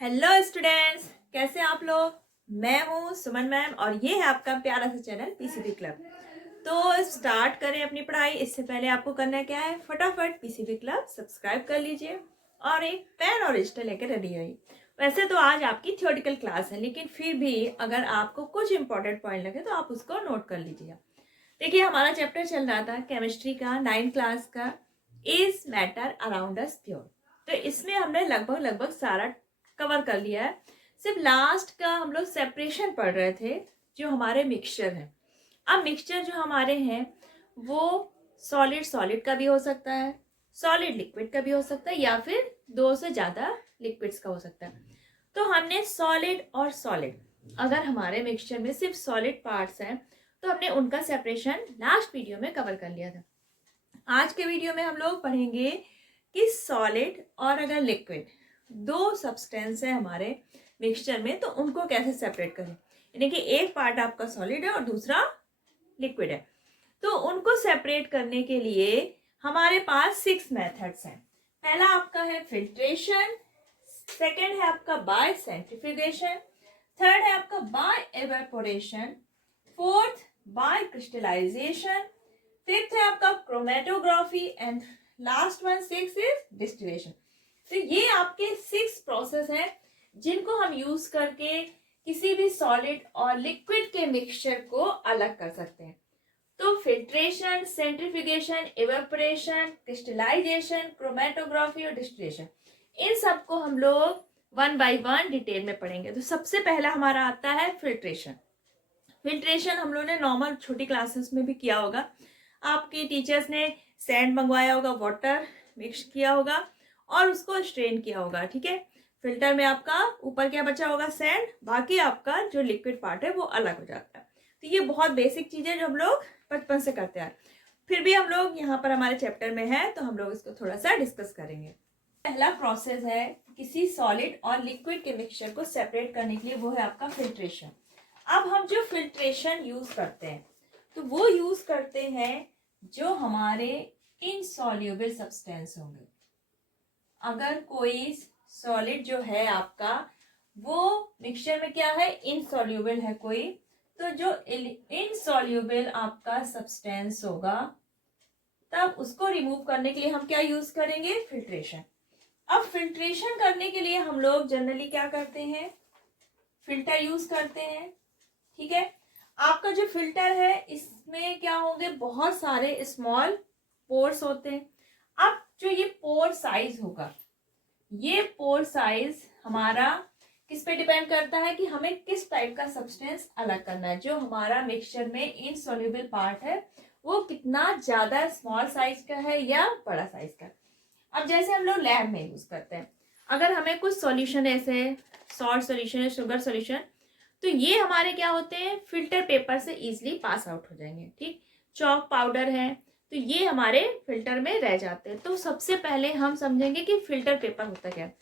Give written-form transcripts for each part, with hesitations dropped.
Hello students, कैसे हैं आप लोग। मैं हूँ सुमन मैम और ये है आपका प्यारा सा चैनल पीसीबी क्लब। तो स्टार्ट करें अपनी पढ़ाई। इससे पहले आपको करना क्या है, फटाफट पीसीबी क्लब सब्सक्राइब कर लीजिए और एक पेन और रजिस्टर लेकर रेडी होइए। वैसे तो आज आपकी थ्योरेटिकल क्लास है, लेकिन फिर भी अगर आपको कुछ इंपॉर्टेंट पॉइंट लगे तो आप उसको नोट कर लीजिए। देखिए, हमारा चैप्टर चल रहा था केमिस्ट्री का 9th क्लास का, is matter around us pure. तो इसमें हमने लगभग सारा कवर कर लिया है। सिर्फ लास्ट का हम लोग सेपरेशन पढ़ रहे थे, जो हमारे मिक्सचर है। अब मिक्सचर जो हमारे हैं वो सॉलिड सॉलिड का भी हो सकता है, सॉलिड लिक्विड का भी हो सकता है, या फिर दो से ज्यादा लिक्विड्स का हो सकता है। तो हमने सॉलिड और सॉलिड, अगर हमारे मिक्सचर में सिर्फ सॉलिड पार्ट्स हैं तो हमने उनका सेपरेशन लास्ट वीडियो में कवर कर लिया था। आज के वीडियो में हम लोग पढ़ेंगे कि सॉलिड और अगर लिक्विड दो सब्सटेंस है हमारे मिक्सचर में तो उनको कैसे सेपरेट करें। यानी कि एक पार्ट आपका सॉलिड है और दूसरा लिक्विड है, तो उनको सेपरेट करने के लिए हमारे पास 6 मेथड्स हैं। पहला आपका है फिल्ट्रेशन, सेकेंड है आपका बाय सेंट्रीफ्यूगेशन, थर्ड है आपका by evaporation, fourth by crystallization, fifth है आपका chromatography and last one 6 is distillation. तो ये आपके 6 प्रोसेस हैं जिनको हम यूज करके किसी भी सॉलिड और लिक्विड के मिक्सचर को अलग कर सकते हैं। तो filtration, centrifugation, evaporation, crystallization, chromatography और डिस्टिलेशन, इन सबको हम लोग 1 बाय 1 डिटेल में पढ़ेंगे। तो सबसे पहला हमारा आता है फिल्ट्रेशन। फिल्ट्रेशन हम लोगों ने नॉर्मल छोटी क्लासेस में भी किया होगा। आपके टीचर्स ने सैंड मंगवाया होगा, वाटर मिक्स किया होगा और उसको स्ट्रेन किया होगा। ठीक है, फिल्टर में आपका ऊपर क्या बचा होगा, सैंड, बाकी आपका जो लिक्विड पार्ट है वो अलग हो जाता है। तो ये बहुत बेसिक चीज है जो हम लोग बचपन से करते हैं। फिर भी हम लोग यहाँ पर हमारे चैप्टर में है तो हम लोग इसको थोड़ा सा डिस्कस करेंगे। पहला प्रोसेस है किसी सॉलिड और लिक्विड के मिक्सचर को सेपरेट करने के लिए, वो है आपका फिल्ट्रेशन। अब हम जो फिल्ट्रेशन यूज करते हैं तो वो यूज करते हैं जो हमारे इनसॉल्युबल सब्सटेंस होंगे। अगर कोई सॉलिड जो है आपका वो मिक्सचर में क्या है, इनसॉल्युबल है कोई, तो जो इनसॉल्युबल आपका सब्सटेंस होगा तब उसको रिमूव करने के लिए हम क्या यूज करेंगे, फिल्ट्रेशन। अब फिल्ट्रेशन करने के लिए हम लोग जनरली क्या करते हैं, फिल्टर यूज करते हैं। ठीक है, आपका जो फिल्टर है इसमें क्या होंगे, बहुत सारे स्मॉल पोर्स होते हैं। अब जो ये पोर साइज होगा, ये पोर साइज हमारा किस पे डिपेंड करता है कि हमें किस टाइप का सब्सटेंस अलग करना है। जो हमारा मिक्सचर में इनसॉल्युबल पार्ट है वो कितना ज्यादा स्मॉल साइज का है या बड़ा साइज का। अब जैसे हम लोग लैब में यूज करते हैं, अगर हमें कुछ सॉल्यूशन ऐसे सॉल्ट सॉल्यूशन है, शुगर सॉल्यूशन, तो ये हमारे क्या होते हैं, फिल्टर पेपर से इजीली पास आउट हो जाएंगे। ठीक, चॉक पाउडर है तो ये हमारे फिल्टर में रह जाते हैं। तो सबसे पहले हम समझेंगे कि फिल्टर पेपर होता क्या है।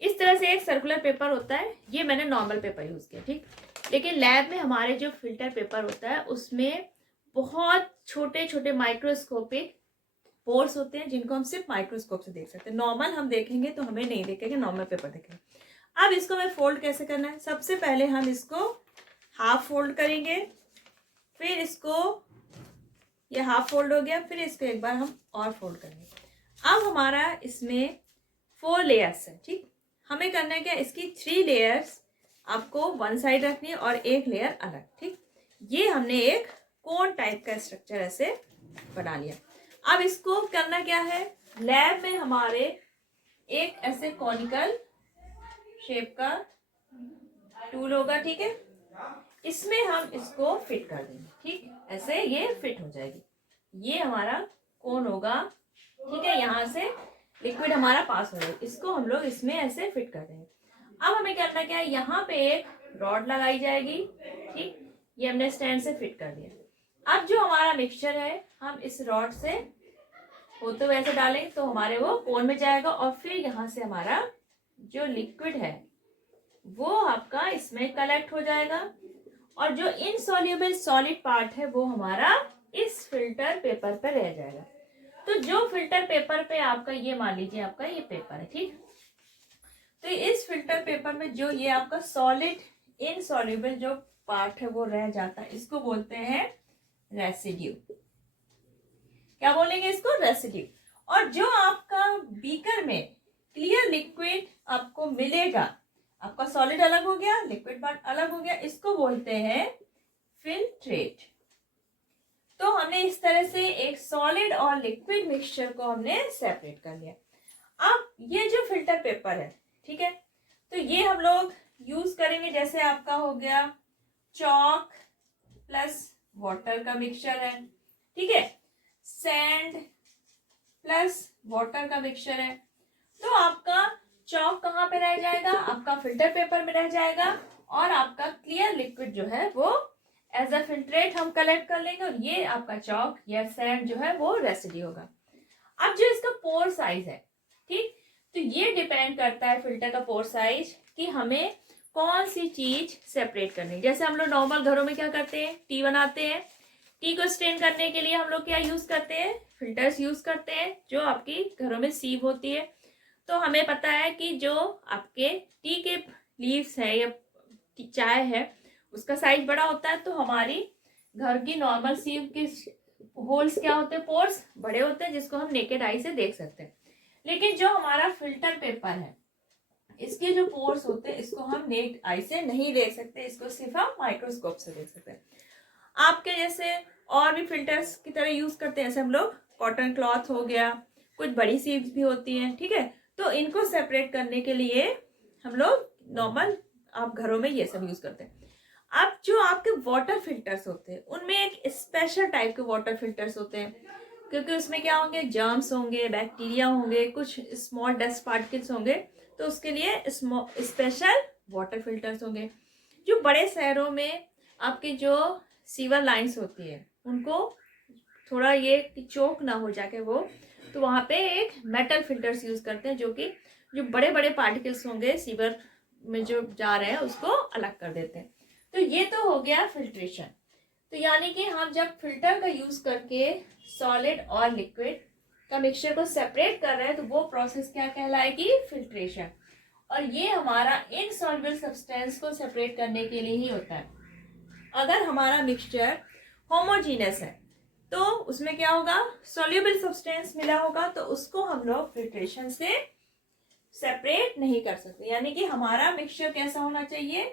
इस तरह से एक सर्कुलर पेपर होता है, ये मैंने नॉर्मल पेपर यूज किया। ठीक, लेकिन लैब में हमारे जो फिल्टर पेपर होता है उसमें बहुत छोटे छोटे माइक्रोस्कोपिक पोर्स होते हैं जिनको हम सिर्फ माइक्रोस्कोप से देख सकते हैं। नॉर्मल हम देखेंगे तो हमें नहीं देखेंगे, नॉर्मल पेपर देखेंगे। अब इसको हमें फोल्ड कैसे करना है, सबसे पहले हम इसको हाफ फोल्ड करेंगे, फिर इसको, ये हाफ फोल्ड हो गया, फिर इसको एक बार हम और फोल्ड करेंगे। अब हमारा इसमें 4 लेयर्स है। ठीक, हमें करना है क्या, इसकी 3 लेयर्स आपको वन साइड रखनी है और एक लेयर अलग। ठीक, ये हमने एक कोन टाइप का स्ट्रक्चर ऐसे बना लिया। अब इसको करना क्या है, लैब में हमारे एक ऐसे कॉनिकल शेप का टूल होगा। ठीक है, इसमें हम इसको फिट कर देंगे। ठीक, ऐसे ये फिट हो जाएगी, ये हमारा कोन होगा। ठीक है, यहाँ से लिक्विड हमारा पास हो जाएगा, इसको हम लोग इसमें ऐसे फिट कर देंगे। अब हमें करना क्या है, यहाँ पे एक रॉड लगाई जाएगी। ठीक, ये हमने स्टैंड से फिट कर दिया। अब जो हमारा मिक्सचर है हम इस रॉड से होते हुए ऐसे डालेंगे तो हमारे वो कोन में जाएगा और फिर यहाँ से हमारा जो लिक्विड है वो आपका इसमें कलेक्ट हो जाएगा और जो इनसॉल्युबल सॉलिड पार्ट है वो हमारा इस फिल्टर पेपर पर रह जाएगा। तो जो फिल्टर पेपर पे आपका, ये मान लीजिए आपका ये पेपर है। ठीक, तो इस फिल्टर पेपर में जो ये आपका सॉलिड इनसॉल्युबल जो पार्ट है वो रह जाता है, इसको बोलते हैं रेसिड्यू। क्या बोलेंगे इसको? रेसिड्यू। और जो आपका बीकर में क्लियर लिक्विड आपको मिलेगा, आपका सॉलिड अलग हो गया, लिक्विड पार्ट अलग हो गया, इसको बोलते हैं फिल्ट्रेट। तो हमने इस तरह से एक सॉलिड और लिक्विड मिक्सचर को हमने सेपरेट कर लिया। अब ये जो फिल्टर पेपर है, ठीक है, तो ये हम लोग यूज करेंगे, जैसे आपका हो गया चॉक प्लस वाटर का मिक्सचर है, ठीक है, सैंड प्लस वाटर का मिक्सचर है। तो आपका चॉक कहाँ पे रह जाएगा? आपका फिल्टर पेपर में रह जाएगा, और आपका क्लियर लिक्विड जो है वो एज अ फिल्ट्रेट हम कलेक्ट कर लेंगे, और ये आपका चॉक या सैंड जो है वो रेसिड्यू होगा। अब जो इसका पोर साइज है, ठीक, तो ये डिपेंड करता है फिल्टर का पोर साइज कि हमें कौन सी चीज सेपरेट करनी है। जैसे हम लोग नॉर्मल घरों में क्या करते हैं, टी बनाते हैं, टी को स्ट्रेन करने के लिए हम लोग क्या यूज करते हैं? फिल्टर्स यूज करते हैं, जो आपकी घरों में सीव होती है। तो हमें पता है कि जो आपके टी के लीव्स है या चाय है उसका साइज बड़ा होता है, तो हमारी घर की नॉर्मल सीव के होल्स क्या होते हैं? पोर्स बड़े होते हैं, जिसको हम नेकेड आई से देख सकते हैं। लेकिन जो हमारा फिल्टर पेपर है, इसके जो पोर्स होते हैं इसको हम नेक्ड आई से नहीं देख सकते, इसको सिर्फ हम माइक्रोस्कोप से देख सकते हैं। आपके जैसे और भी फिल्टर्स की तरह यूज करते हैं, जैसे हम लोग कॉटन क्लॉथ हो गया, कुछ बड़ी सीव्स भी होती हैं, ठीक है, तो इनको सेपरेट करने के लिए हम लोग नॉर्मल आप घरों में ये सब यूज करते हैं। अब जो आपके वाटर फिल्टर्स होते हैं, उनमें एक स्पेशल टाइप के वाटर फिल्टर्स होते हैं, क्योंकि उसमें क्या होंगे? जर्म्स होंगे, बैक्टीरिया होंगे, कुछ स्मॉल डस्ट पार्टिकल्स होंगे, तो उसके लिए स्पेशल वाटर फिल्टर्स होंगे। जो बड़े शहरों में आपके जो सीवर लाइंस होती है, उनको थोड़ा ये चोक ना हो जाके वो, तो वहाँ पे एक मेटल फिल्टर्स यूज करते हैं, जो कि जो बड़े बड़े पार्टिकल्स होंगे सीवर में जो जा रहे हैं उसको अलग कर देते हैं। तो ये तो हो गया फिल्ट्रेशन। तो यानी कि हम जब फिल्टर का यूज करके सॉलिड और लिक्विड का मिक्सचर को सेपरेट कर रहे हैं, तो वो प्रोसेस क्या कहलाएगी? फिल्ट्रेशन। और ये हमारा इनसॉल्युबल सब्सटेंस को सेपरेट करने के लिए ही होता है। अगर हमारा मिक्सचर होमोजीनस है तो उसमें क्या होगा? सॉल्युबल सब्सटेंस मिला होगा, तो उसको हम लोग फिल्ट्रेशन से सेपरेट नहीं कर सकते। यानी कि हमारा मिक्सचर कैसा होना चाहिए?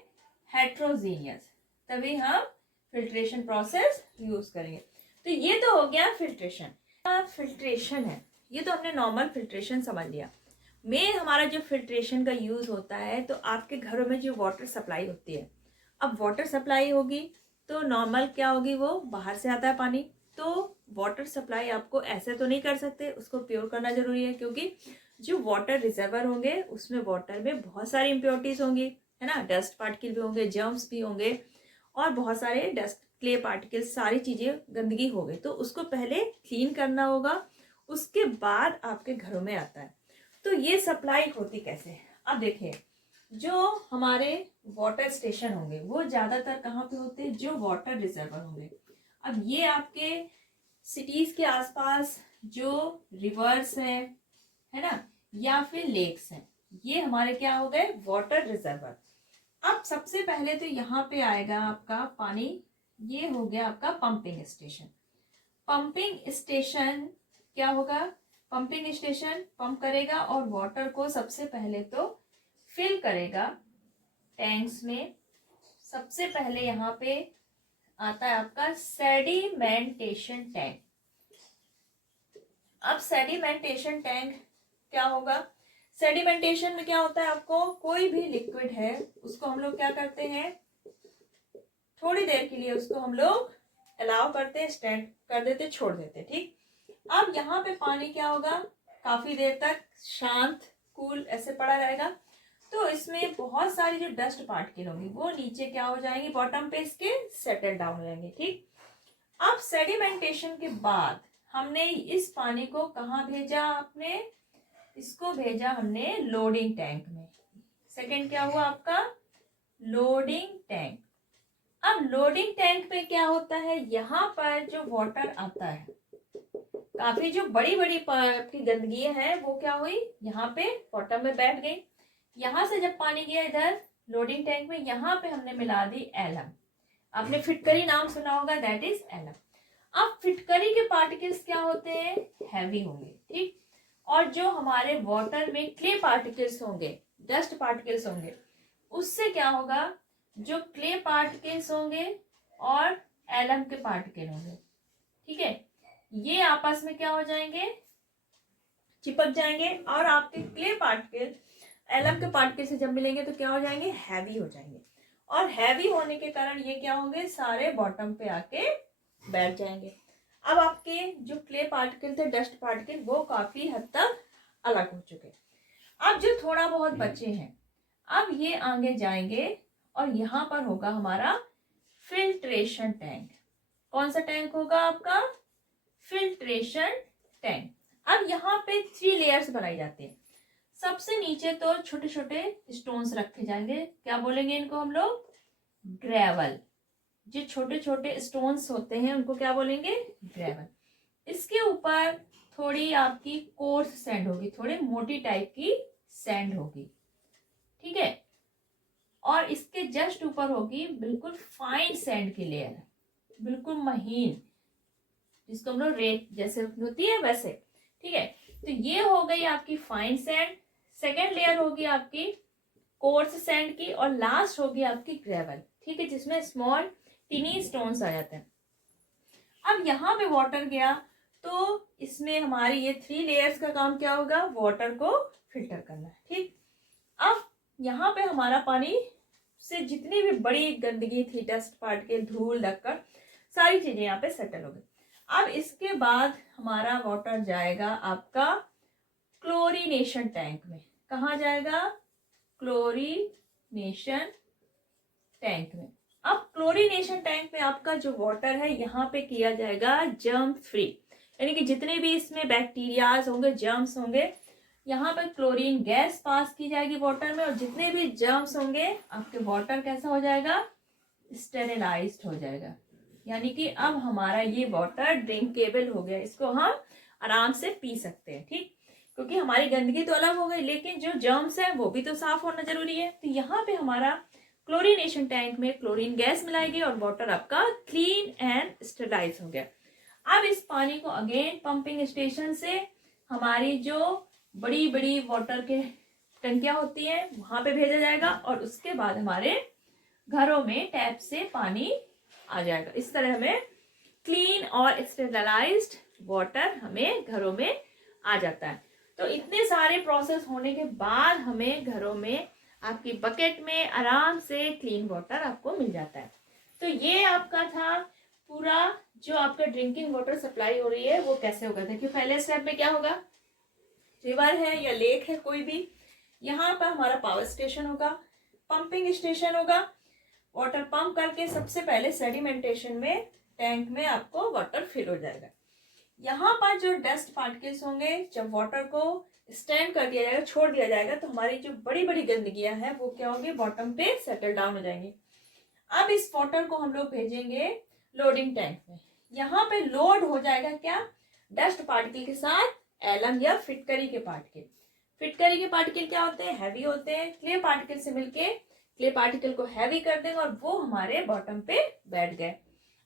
हेट्रोजीनियस, तभी हम फिल्ट्रेशन प्रोसेस यूज करेंगे। तो ये तो हो गया फिल्ट्रेशन। फिल्ट्रेशन है, ये तो हमने नॉर्मल फिल्ट्रेशन समझ लिया। मेन हमारा जो फिल्ट्रेशन का यूज होता है, तो आपके घरों में जो वाटर सप्लाई होती है, अब वाटर सप्लाई होगी तो नॉर्मल क्या होगी? वो बाहर से आता है पानी, तो वाटर सप्लाई आपको ऐसे तो नहीं कर सकते, उसको प्योर करना जरूरी है, क्योंकि जो वाटर रिजर्वर होंगे उसमें वाटर में बहुत सारी इम्प्योरिटीज होंगी, है ना, डस्ट पार्टिकल भी होंगे, जर्म्स भी होंगे, और बहुत सारे डस्ट क्ले पार्टिकल्स, सारी चीजें गंदगी हो गई, तो उसको पहले क्लीन करना होगा, उसके बाद आपके घरों में आता है। तो ये सप्लाई होती कैसे? अब देखिए, जो हमारे वाटर स्टेशन होंगे वो ज्यादातर कहाँ पे होते हैं? जो वाटर रिजर्वर होंगे। अब ये आपके सिटीज के आसपास जो रिवर्स है ना, या फिर लेक्स हैं, ये हमारे क्या हो गए? Water reservoir. अब सबसे पहले तो यहाँ पे आएगा आपका पानी, ये हो गया आपका पंपिंग स्टेशन। पंपिंग स्टेशन क्या होगा? पंपिंग स्टेशन पंप करेगा और वाटर को सबसे पहले तो फिल करेगा टैंक्स में। सबसे पहले यहाँ पे आता है आपका सेडिमेंटेशन टैंक। अब सेडिमेंटेशन टैंक क्या होगा? सेडिमेंटेशन में क्या होता है? आपको कोई भी लिक्विड है उसको हम लोग क्या करते हैं? थोड़ी देर के लिए उसको हम लोग अलाउ करते हैं, स्टैंड कर देते, छोड़ देते, ठीक। अब यहाँ पे पानी क्या होगा? काफी देर तक शांत कूल ऐसे पड़ा रहेगा, तो इसमें बहुत सारी जो डस्ट पार्टिकल होंगी वो नीचे क्या हो जाएंगी? बॉटम पे इसके सेटल डाउन हो जाएंगे, ठीक। अब सेडिमेंटेशन के बाद हमने इस पानी को कहाँ भेजा? आपने इसको भेजा हमने लोडिंग टैंक में। सेकंड क्या हुआ आपका? Loading tank. अब लोडिंग टैंक पे क्या होता है? यहाँ पर जो वाटर आता है, काफी जो बड़ी बड़ी आपकी गंदगी है वो क्या हुई? यहाँ पे बॉटम में बैठ गई। यहाँ से जब पानी गया इधर लोडिंग टैंक में, यहाँ पे हमने मिला दी एलम। आपने फिटकरी नाम सुना होगा, दैट इज एलम। अब फिटकरी के पार्टिकल्स क्या होते हैं, हैवी होंगे, ठीक। और जो हमारे वाटर में क्ले पार्टिकल्स होंगे, डस्ट पार्टिकल्स होंगे, उससे क्या होगा, जो क्ले पार्टिकल्स होंगे और एलम के पार्टिकल होंगे, ठीक है, ये आपस में क्या हो जाएंगे, चिपक जाएंगे। और आपके क्ले पार्टिकल एलम के पार्टिकल से जब मिलेंगे तो क्या हो जाएंगे, हैवी हो जाएंगे। और हैवी होने के कारण ये क्या होंगे, सारे बॉटम पे आके बैठ जाएंगे। अब आपके जो क्ले पार्टिकल थे, डस्ट पार्टिकल, वो काफी हद तक अलग हो चुके। अब जो थोड़ा बहुत बचे हैं, अब ये आगे जाएंगे और यहाँ पर होगा हमारा फिल्ट्रेशन टैंक। कौन सा टैंक होगा आपका, फिल्ट्रेशन टैंक। अब यहाँ पे 3 लेयर्स बनाई जाती है। सबसे नीचे तो छोटे छोटे स्टोन्स रखे जाएंगे, क्या बोलेंगे इनको हम लोग, ग्रेवल। जो छोटे छोटे स्टोन्स होते हैं उनको क्या बोलेंगे, ग्रेवल। इसके ऊपर थोड़ी आपकी कोर्स सैंड होगी, थोड़ी मोटी टाइप की सैंड होगी, ठीक है। और इसके जस्ट ऊपर होगी बिल्कुल फाइन सैंड की लेयर, बिल्कुल महीन, जिसको हम लोग रेत जैसे होती है वैसे, ठीक है। तो ये हो गई आपकी फाइन सैंड। सेकेंड लेयर होगी आपकी कोर्स सैंड की, और लास्ट होगी आपकी ग्रेवल, ठीक है, जिसमें स्मॉल टिनी स्टोन्स आ जाते हैं। अब यहाँ पे वाटर गया तो इसमें हमारी ये 3 लेयर्स का काम क्या होगा, वाटर को फिल्टर करना है, ठीक। अब यहाँ पे हमारा पानी से जितनी भी बड़ी गंदगी थी, डस्ट पार्टिकल, धूल, धक्कड़, सारी चीजें यहाँ पे सेटल हो गई। अब इसके बाद हमारा वाटर जाएगा आपका क्लोरीनेशन टैंक में। कहाँ जाएगा, क्लोरीनेशन टैंक में। अब क्लोरीनेशन टैंक में आपका जो वाटर है, यहाँ पे किया जाएगा जर्म फ्री, यानी कि जितने भी इसमें बैक्टीरियाज होंगे, जर्म्स होंगे, यहाँ पर क्लोरीन गैस पास की जाएगी वाटर में, और जितने भी जर्म्स होंगे आपके वाटर कैसा हो जाएगा, स्टेरिलाइज्ड हो जाएगा। यानी कि अब हमारा ये वाटर ड्रिंकेबल हो गया, इसको हम आराम से पी सकते हैं, ठीक। क्योंकि हमारी गंदगी तो अलग हो गई, लेकिन जो जर्म्स है वो भी तो साफ होना जरूरी है। तो यहाँ पे हमारा क्लोरीनेशन टैंक में क्लोरीन गैस मिलाएगी और वाटर आपका क्लीन एंड स्टेरिलाइज हो गया। अब इस पानी को अगेन पंपिंग स्टेशन से हमारी जो बड़ी बड़ी वाटर के टंकियां होती हैं वहां पे भेजा जाएगा, और उसके बाद हमारे घरों में टैप से पानी आ जाएगा। इस तरह हमें क्लीन और स्टेरिलाइज्ड वाटर हमें घरों में आ जाता है। तो इतने सारे प्रोसेस होने के बाद हमें घरों में आपकी बकेट में आराम से क्लीन वाटर आपको मिल जाता है। तो ये आपका था पूरा जो आपका ड्रिंकिंग वाटर सप्लाई हो रही है वो कैसे होगा। देखिए पहले स्टेप में क्या होगा, रिवर है या लेक है कोई भी, यहाँ पर हमारा पावर स्टेशन होगा, पंपिंग स्टेशन होगा, वाटर पंप करके सबसे पहले सेडिमेंटेशन में टैंक में आपको वाटर फिल हो जाएगा। यहाँ पर जो डस्ट पार्टिकल्स होंगे, जब वाटर को स्टैंड कर दिया जाएगा, छोड़ दिया जाएगा, तो हमारी जो बड़ी बड़ी गंदगियां हैं वो क्या होंगी, बॉटम पे सेटल डाउन हो जाएंगी। अब इस वाटर को हम लोग भेजेंगे लोडिंग टैंक में। यहाँ पे लोड हो जाएगा क्या, डस्ट पार्टिकल के साथ एलम या फिटकरी के पार्टिकल। फिटकरी के पार्टिकल क्या होते हैं, हैवी होते हैं, क्ले पार्टिकल से मिलके क्ले पार्टिकल को हैवी कर देंगे और वो हमारे बॉटम पे बैठ गए।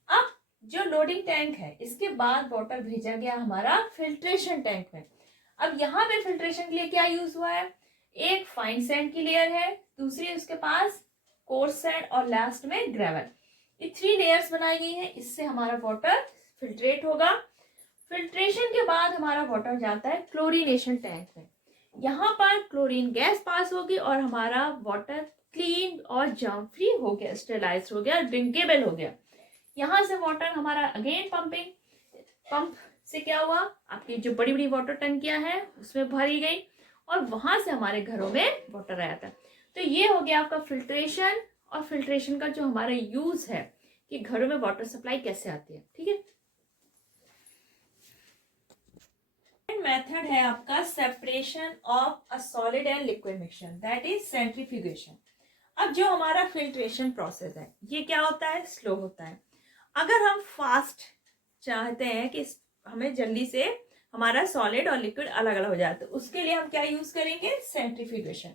अब जो लोडिंग टैंक है, इसके बाद वाटर भेजा गया हमारा फिल्ट्रेशन टैंक में। अब यहाँ पे फिल्ट्रेशन के लिए क्या यूज हुआ है, एक फाइन सैंड की लेयर है, दूसरी उसके पास कोर्स सैंड, और लास्ट में ग्रेवल। ये 3 लेयर्स बनाई गई है, इससे हमारा वाटर फिल्ट्रेट होगा। फिल्ट्रेशन के बाद हमारा वाटर जाता है क्लोरीनेशन टैंक में। यहाँ पर क्लोरीन गैस पास होगी और हमारा वाटर क्लीन और जर्म फ्री हो गया, स्टेरिलाइज हो गया, ड्रिंकेबल हो गया। यहाँ से वाटर हमारा अगेन पंप से क्या हुआ, आपकी जो बड़ी बड़ी वाटर टंकियां हैं उसमें भरी गई और वहां से हमारे घरों में वाटर आया था। तो ये हो गया आपका फिल्ट्रेशन, और फिल्ट्रेशन का जो हमारा यूज है कि घरों में वाटर सप्लाई कैसे आती है, ठीक है। मेथड है आपका separation of a solid and liquid mixture, that is centrifugation. अब जो हमारा फिल्ट्रेशन प्रोसेस है ये क्या होता है, स्लो होता है। अगर हम फास्ट चाहते हैं कि हमें जल्दी से हमारा सॉलिड और लिक्विड अलग अलग हो जाए, तो उसके लिए हम क्या यूज करेंगे, सेंट्रीफ्यूगेशन।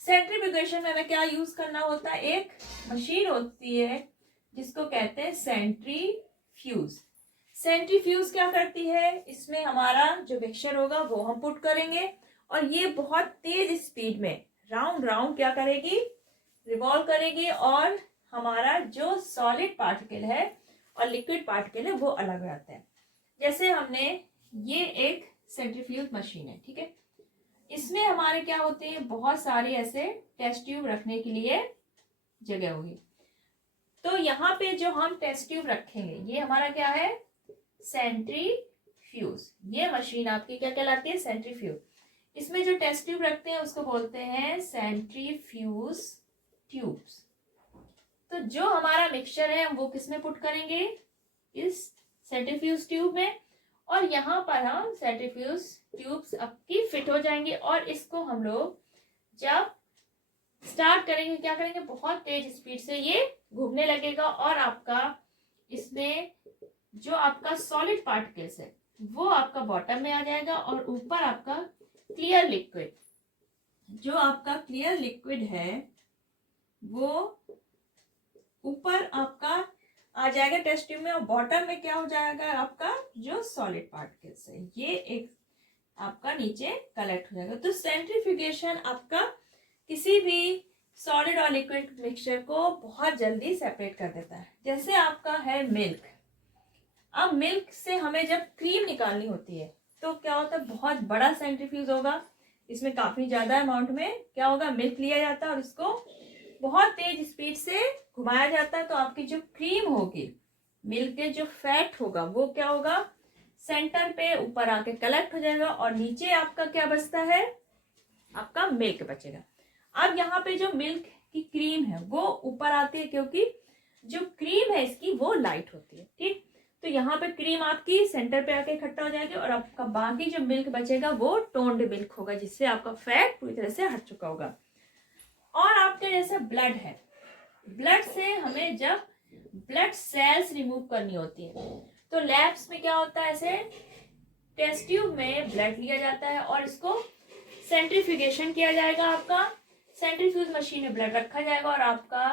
सेंट्रीफ्यूगेशन में हमें क्या यूज करना होता है, एक मशीन होती है जिसको कहते हैं सेंट्रीफ्यूज। सेंट्रीफ्यूज क्या करती है, इसमें हमारा जो मिक्सचर होगा वो हम पुट करेंगे और ये बहुत तेज स्पीड में राउंड राउंड क्या करेगी, रिवॉल्व करेगी और हमारा जो सॉलिड पार्टिकल है और लिक्विड पार्टिकल है वो अलग रहते हैं। जैसे हमने ये एक सेंट्रीफ्यूज मशीन है, ठीक है, इसमें हमारे क्या होते हैं, बहुत सारे ऐसे टेस्ट ट्यूब रखने के लिए जगह होगी। तो यहाँ पे जो हम टेस्ट ट्यूब रखेंगे ये हमारा क्या है, सेंट्रीफ्यूज। ये मशीन आपकी क्या कहलाती है, सेंट्रीफ्यूज। इसमें जो टेस्ट ट्यूब रखते हैं उसको बोलते हैं सेंट्रीफ्यूज ट्यूब्स। तो जो हमारा मिक्सचर है वो किसमें पुट करेंगे, इस सेंट्रीफ्यूज ट्यूब में, और यहाँ पर हम सेंट्रीफ्यूज ट्यूब्स आपकी फिट हो जाएंगे और इसको हम लोग जब स्टार्ट करेंगे क्या करेंगे, बहुत तेज स्पीड से ये घूमने लगेगा और आपका इसमें जो आपका सॉलिड पार्टिकल्स है वो आपका बॉटम में आ जाएगा और ऊपर आपका क्लियर लिक्विड, जो आपका क्लियर लिक्विड है वो ऊपर आपका आ जाएगा टेस्ट ट्यूब में और बॉटम में क्या हो जाएगा, आपका जो सॉलिड पार्टिकल्स है ये एक आपका नीचे कलेक्ट हो जाएगा। तो सेंट्रीफ्यूगेशन आपका किसी भी सॉलिड और लिक्विड मिक्सचर को बहुत जल्दी सेपरेट कर देता है। जैसे आपका है मिल्क, अब मिल्क से हमें जब क्रीम निकालनी होती है तो क्या होता है, बहुत बड़ा सेंट्रीफ्यूज होगा, इसमें काफी ज्यादा अमाउंट में क्या होगा, मिल्क लिया जाता है और इसको बहुत तेज स्पीड से घुमाया जाता है। तो आपकी जो क्रीम होगी, मिल्क के जो फैट होगा वो क्या होगा, सेंटर पे ऊपर आके कलेक्ट हो जाएगा और नीचे आपका क्या बचता है, आपका मिल्क बचेगा। अब यहाँ पे जो मिल्क की क्रीम है वो ऊपर आती है क्योंकि जो क्रीम है इसकी वो लाइट होती है, ठीक। तो यहाँ पे क्रीम आपकी सेंटर पे आके इकट्ठा हो जाएगी और आपका बाकी जो मिल्क बचेगा वो टोन्ड मिल्क होगा, जिससे आपका फैट पूरी तरह से हट चुका होगा। और आपके जैसे ब्लड है, ब्लड से हमें जब ब्लड सेल्स रिमूव करनी होती है तो लैब्स में क्या होता है, ऐसे टेस्ट ट्यूब में ब्लड लिया जाता है और इसको सेंट्रीफ्यूगेशन किया जाएगा। आपका सेंट्रीफ्यूज मशीन में ब्लड रखा जाएगा और आपका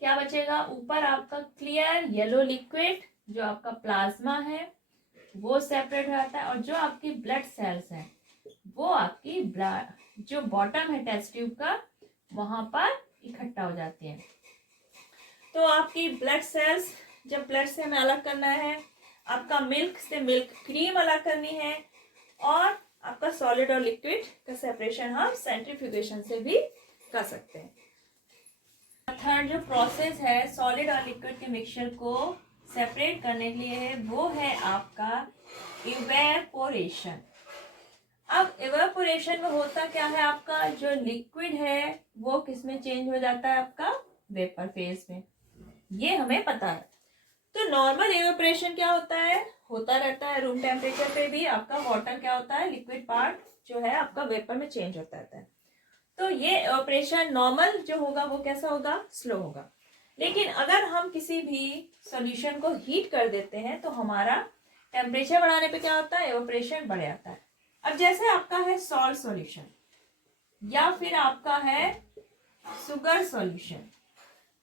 क्या बचेगा, ऊपर आपका क्लियर येलो लिक्विड जो आपका प्लाज्मा है वो सेपरेट हो जाता है और जो आपकी ब्लड सेल्स हैं वो आपकी ब्लड जो बॉटम है टेस्ट ट्यूब का वहां पर इकट्ठा हो जाती है। तो आपकी ब्लड सेल्स, जब ब्लड से हमें अलग करना है, आपका मिल्क से मिल्क क्रीम अलग करनी है और आपका सॉलिड और लिक्विड का सेपरेशन हम सेंट्रीफ्यूगेशन से भी कर सकते हैं। थर्ड जो प्रोसेस है सॉलिड और लिक्विड के मिक्सचर को सेपरेट करने के लिए है वो है आपका इवेपोरेशन। अब इवेपोरेशन में होता क्या है, आपका जो लिक्विड है वो किस में चेंज हो जाता है, आपका वेपर फेज में, ये हमें पता है। तो नॉर्मल इवेपोरेशन क्या होता है, होता रहता है रूम टेम्परेचर पे भी आपका वाटर क्या होता है, लिक्विड पार्ट जो है आपका वेपर में चेंज होता रहता है। तो ये इवेपोरेशन नॉर्मल जो होगा वो कैसा होगा, स्लो होगा। लेकिन अगर हम किसी भी सॉल्यूशन को हीट कर देते हैं तो हमारा टेम्परेचर बढ़ाने पे क्या होता है, इवेपोरेशन बढ़ जाता है। अब जैसे आपका है सॉल्ट सॉल्यूशन या फिर आपका है शुगर सॉल्यूशन,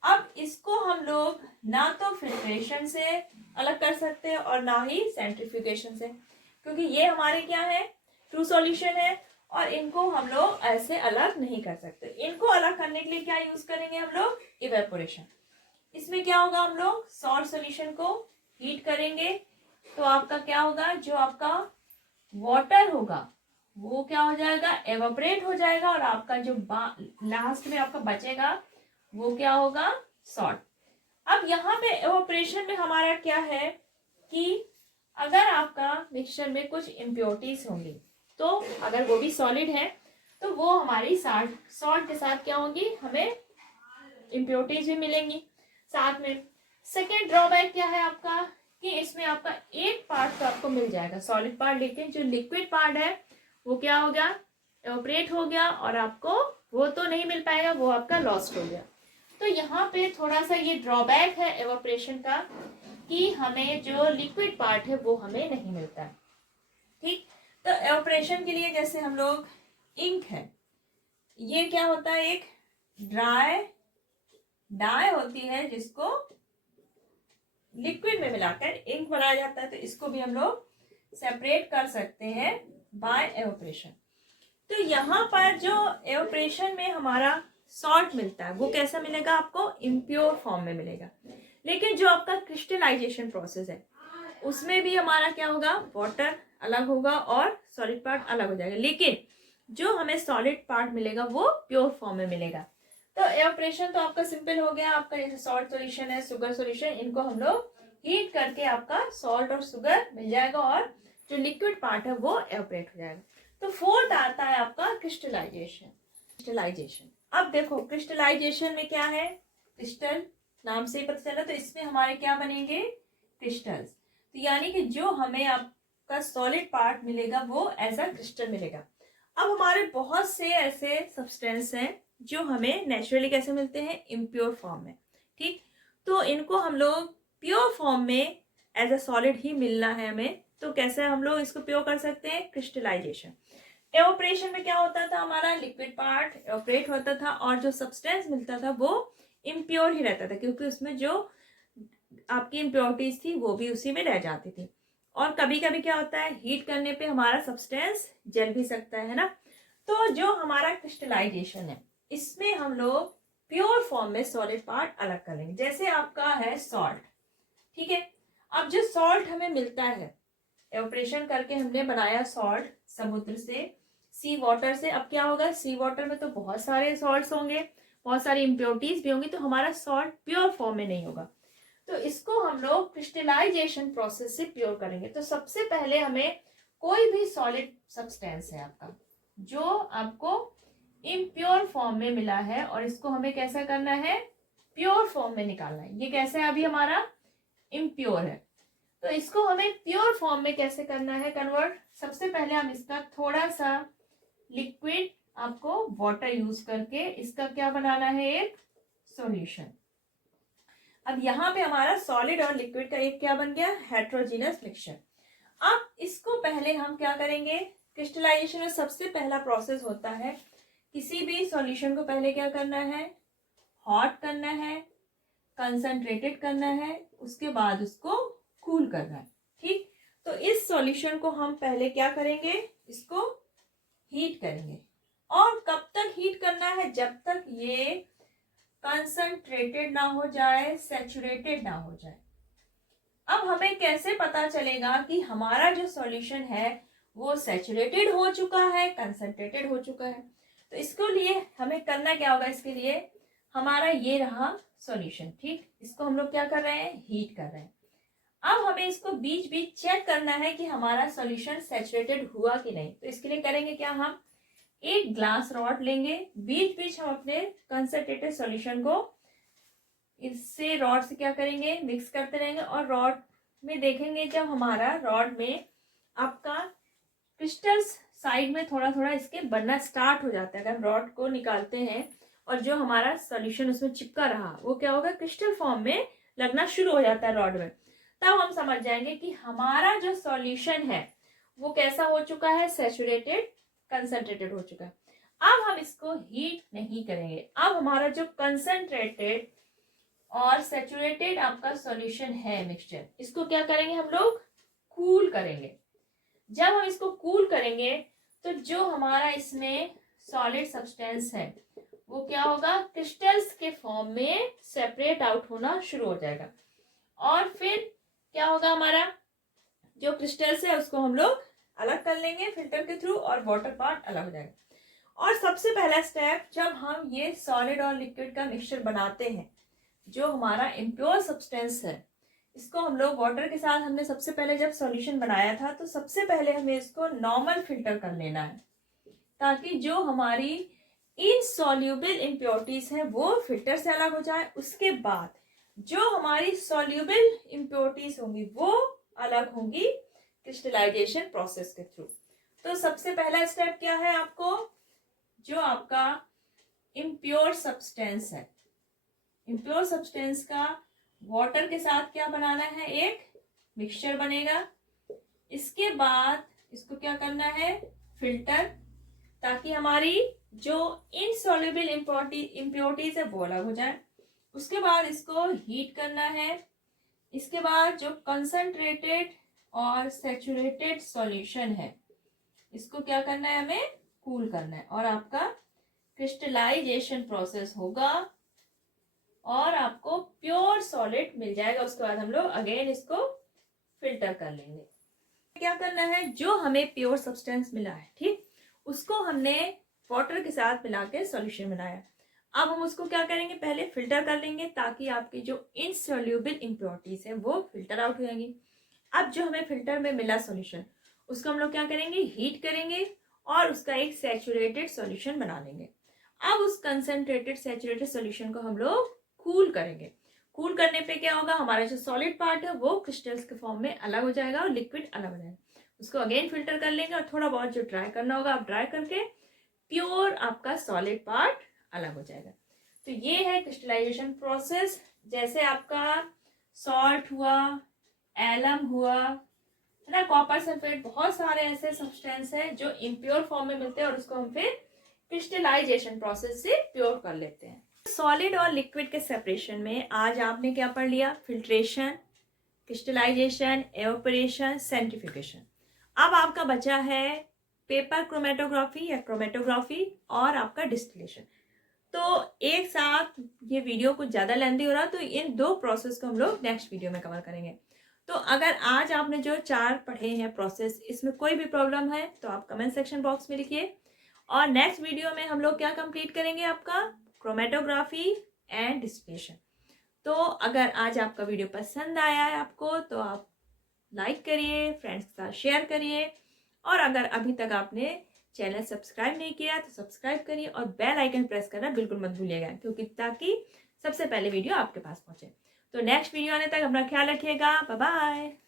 अब इसको हम लोग ना तो फिल्ट्रेशन से अलग कर सकते हैं और ना ही सेंट्रीफ्यूगेशन से, क्योंकि ये हमारे क्या है, ट्रू सॉल्यूशन है और इनको हम लोग ऐसे अलग नहीं कर सकते। इनको अलग करने के लिए क्या यूज करेंगे हम लोग, इवेपोरेशन। इसमें क्या होगा, हम लोग सॉल्ट सॉल्यूशन को हीट करेंगे तो आपका क्या होगा, जो आपका वाटर होगा वो क्या हो जाएगा, एवोपरेट हो जाएगा और आपका जो लास्ट में आपका बचेगा वो क्या होगा, सॉल्ट। अब यहाँ पे एवोपरेशन में हमारा क्या है कि अगर आपका मिक्सचर में कुछ इम्प्योरिटीज होंगी तो अगर वो भी सॉलिड है तो वो हमारी सॉल्ट के साथ क्या होंगी, हमें इम्प्योरिटीज भी मिलेंगी साथ में। सेकेंड ड्रॉबैक क्या है आपका कि इसमें आपका एक पार्ट तो आपको मिल जाएगा सॉलिड पार्ट, लेकिन जो लिक्विड पार्ट है वो क्या हो गया, एवोपरेट हो गया और आपको वो तो नहीं मिल पाएगा, वो आपका लॉस्ट हो गया। तो यहाँ पे थोड़ा सा ये ड्रॉबैक है एवोपरेशन का कि हमें जो लिक्विड पार्ट है वो हमें नहीं मिलता है, ठीक। तो एवोपरेशन के लिए जैसे हम लोग इंक है, ये क्या होता है, एक ड्राई डाई होती है जिसको लिक्विड में मिलाकर इंक बनाया जाता है। तो इसको भी हम लोग सेपरेट कर सकते हैं बाय एवोपरेशन। तो यहाँ पर जो एवोपरेशन में हमारा सॉल्ट मिलता है वो कैसा मिलेगा आपको, इम्प्योर फॉर्म में मिलेगा। लेकिन जो आपका क्रिस्टलाइजेशन प्रोसेस है उसमें भी हमारा क्या होगा, वाटर अलग होगा और सॉलिड पार्ट अलग हो जाएगा, लेकिन जो हमें सॉलिड पार्ट मिलेगा वो प्योर फॉर्म में मिलेगा। तो एवोपरेशन तो आपका सिंपल हो गया, आपका जैसे सॉल्ट सॉल्यूशन है, शुगर सॉल्यूशन, इनको हम लोग हीट करके आपका सॉल्ट और शुगर मिल जाएगा और जो लिक्विड पार्ट है वो एवोपरेट हो जाएगा। तो फोर्थ आता है आपका क्रिस्टलाइजेशन। अब देखो क्रिस्टलाइजेशन में क्या है, क्रिस्टल नाम से ही पता चला, तो इसमें हमारे क्या बनेंगे, क्रिस्टल्स। तो यानी कि जो हमें आपका सॉलिड पार्ट मिलेगा वो एज अ क्रिस्टल मिलेगा। अब हमारे बहुत से ऐसे सब्सटेंस हैं जो हमें नेचुरली कैसे मिलते हैं, इम्प्योर फॉर्म में, ठीक। तो इनको हम लोग प्योर फॉर्म में एज अ सॉलिड ही मिलना है हमें, तो कैसे हम लोग इसको प्योर कर सकते हैं, क्रिस्टलाइजेशन। एवोपरेशन में क्या होता था, हमारा लिक्विड पार्ट एवोपरेट होता था और जो सब्सटेंस मिलता था वो इम्प्योर ही रहता था, क्योंकि उसमें जो आपकी इम्प्योरिटीज थी वो भी उसी में रह जाती थी। और कभी कभी क्या होता है, हीट करने पे हमारा सब्सटेंस जल भी सकता है ना। तो जो हमारा क्रिस्टलाइजेशन है इसमें हम लोग प्योर फॉर्म में सॉलिड पार्ट अलग कर लेंगे। जैसे आपका है सॉल्ट, ठीक है। अब जो सॉल्ट हमें मिलता है, एवोपरेशन करके हमने बनाया सॉल्ट समुद्र से, सी वाटर से। अब क्या होगा, सी वाटर में तो बहुत सारे सॉल्ट्स होंगे, बहुत सारी इम्प्योरिटीज भी होंगी, तो हमारा सॉल्ट प्योर फॉर्म में नहीं होगा। तो इसको हम लोग क्रिस्टलाइजेशन प्रोसेस से प्योर करेंगे। तो सबसे पहले हमें कोई भी सॉलिड सब्सटेंस है आपका जो आपको इम्प्योर फॉर्म में मिला है और इसको हमें कैसा करना है, प्योर फॉर्म में निकालना है। ये कैसे है, अभी हमारा इम्प्योर है, तो इसको हमें प्योर फॉर्म में कैसे करना है कन्वर्ट। सबसे पहले हम इसका थोड़ा सा लिक्विड आपको वाटर यूज करके इसका क्या बनाना है, एक सॉल्यूशन। अब यहाँ पे हमारा सॉलिड और लिक्विड का एक क्या बन गया, हेट्रोजीनस मिक्सचर। अब इसको पहले हम क्या करेंगे, क्रिस्टलाइजेशन में सबसे पहला प्रोसेस होता है, किसी भी सॉल्यूशन को पहले क्या करना है, हॉट करना है, कंसंट्रेटेड करना है, उसके बाद उसको कूल करना है, ठीक। तो इस सॉल्यूशन को हम पहले क्या करेंगे, इसको हीट करेंगे। और कब तक हीट करना है, जब तक ये कंसंट्रेटेड ना हो जाए, सैचुरेटेड ना हो जाए। अब हमें कैसे पता चलेगा कि हमारा जो सॉल्यूशन है वो सैचुरेटेड हो चुका है, कंसंट्रेटेड हो चुका है। तो इसके लिए हमें करना क्या होगा, इसके लिए हमारा ये रहा सॉल्यूशन, ठीक। इसको हम लोग क्या कर रहे हैं, हीट कर रहे हैं। अब हमें इसको बीच बीच चेक करना है कि हमारा सॉल्यूशन सैचुरेटेड हुआ कि नहीं। तो इसके लिए करेंगे क्या, हम एक ग्लास रॉड लेंगे, बीच बीच हम अपने कंसंट्रेटेड सॉल्यूशन को इससे रॉड से क्या करेंगे, मिक्स करते रहेंगे। और रॉड में देखेंगे जब हमारा रॉड में आपका क्रिस्टल्स साइड में थोड़ा थोड़ा इसके बनना स्टार्ट हो जाता है, अगर हम रॉड को निकालते हैं और जो हमारा सॉल्यूशन उसमें चिपका रहा वो क्या होगा, क्रिस्टल फॉर्म में लगना शुरू हो जाता है रॉड में, तब हम समझ जाएंगे कि हमारा जो सॉल्यूशन है वो कैसा हो चुका है, सैचुरेटेड, कंसंट्रेटेड हो चुका है। अब हम इसको हीट नहीं करेंगे। अब हमारा जो कंसंट्रेटेड और सैचुरेटेड आपका सॉल्यूशन है मिक्सचर, इसको क्या करेंगे, हम लोग कूल करेंगे। जब हम इसको कूल करेंगे तो जो हमारा इसमें सॉलिड सब्सटेंस है वो क्या होगा, क्रिस्टल्स के फॉर्म में सेपरेट आउट होना शुरू हो जाएगा। और फिर क्या होगा, हमारा जो क्रिस्टल्स है उसको हम लोग अलग कर लेंगे फिल्टर के थ्रू और वाटर पार्ट अलग हो जाएगा। और सबसे पहला स्टेप, जब हम ये सॉलिड और लिक्विड का मिक्सचर बनाते हैं, जो हमारा इम्प्योर सब्सटेंस है इसको हम लोग वाटर के साथ, हमने सबसे पहले जब सॉल्यूशन बनाया था तो सबसे पहले हमें इसको नॉर्मल फिल्टर कर लेना है, ताकि जो हमारी इनसॉल्युबल इम्प्योरिटीज है वो फिल्टर से अलग हो जाए। उसके बाद जो हमारी सॉल्युबल इम्प्योरिटीज होंगी वो अलग होंगी क्रिस्टलाइजेशन प्रोसेस के थ्रू। तो सबसे पहला स्टेप क्या है, आपको जो आपका इम्प्योर सब्सटेंस है, इम्प्योर सब्सटेंस का वाटर के साथ क्या बनाना है, एक मिक्सचर बनेगा। इसके बाद इसको क्या करना है, फिल्टर, ताकि हमारी जो इनसॉल्युबल इम्प्योरिटीज है वो अलग हो जाए। उसके बाद इसको हीट करना है। इसके बाद जो कंसंट्रेटेड और सैचुरेटेड सॉल्यूशन है इसको क्या करना है, हमें कूल करना है, और आपका क्रिस्टलाइजेशन प्रोसेस होगा और आपको प्योर सॉलिड मिल जाएगा। उसके बाद हम लोग अगेन इसको फिल्टर कर लेंगे। क्या करना है, जो हमें प्योर सब्सटेंस मिला है, ठीक, उसको हमने वाटर के साथ मिला के सॉल्यूशन बनाया। अब हम उसको क्या करेंगे, पहले फिल्टर कर लेंगे ताकि आपकी जो इनसॉल्युबल इम्प्योरिटीज है वो फिल्टर आउट हो जाएंगी। अब जो हमें फिल्टर में मिला सॉल्यूशन उसको हम लोग क्या करेंगे, हीट करेंगे और उसका एक सैचुरेटेड सॉल्यूशन बना लेंगे। अब उस कंसंट्रेटेड सैचुरेटेड सॉल्यूशन को हम लोग कूल करेंगे। कूल करने पे क्या होगा, हमारा जो सॉलिड पार्ट है वो क्रिस्टल्स के फॉर्म में अलग हो जाएगा और लिक्विड अलग हो जाएगा। उसको अगेन फिल्टर कर लेंगे और थोड़ा बहुत जो ड्राई करना होगा आप ड्राई करके प्योर आपका सॉलिड पार्ट अलग हो जाएगा। तो ये है क्रिस्टलाइजेशन प्रोसेस। जैसे आपका सॉल्ट हुआ, एलम हुआ, है ना, कॉपर सल्फेट, बहुत सारे ऐसे सब्सटेंस है जो इम्प्योर फॉर्म में मिलते हैं और उसको हम फिर क्रिस्टलाइजेशन प्रोसेस से प्योर कर लेते हैं। सॉलिड और लिक्विड के सेपरेशन में आज आपने क्या पढ़ लिया, फिल्ट्रेशन, क्रिस्टलाइजेशन, एवापोरेशन, सेंट्रीफ्यूगेशन। अब आपका बचा है पेपर क्रोमेटोग्राफी या क्रोमेटोग्राफी और आपका डिस्टिलेशन। तो एक साथ ये वीडियो कुछ ज़्यादा लेंथी हो रहा, तो इन दो प्रोसेस को हम लोग नेक्स्ट वीडियो में कवर करेंगे। तो अगर आज आपने जो 4 पढ़े हैं प्रोसेस, इसमें कोई भी प्रॉब्लम है तो आप कमेंट सेक्शन बॉक्स में लिखिए, और नेक्स्ट वीडियो में हम लोग क्या कंप्लीट करेंगे, आपका क्रोमेटोग्राफी एंड डिस्टिलेशन। तो अगर आज आपका वीडियो पसंद आया है आपको तो आप लाइक करिए, फ्रेंड्स के साथ शेयर करिए, और अगर अभी तक आपने चैनल सब्सक्राइब नहीं किया तो सब्सक्राइब करिए और बेल आइकन प्रेस करना बिल्कुल मत भूलिएगा, क्योंकि ताकि सबसे पहले वीडियो आपके पास पहुंचे। तो नेक्स्ट वीडियो आने तक अपना ख्याल रखिएगा। Bye bye.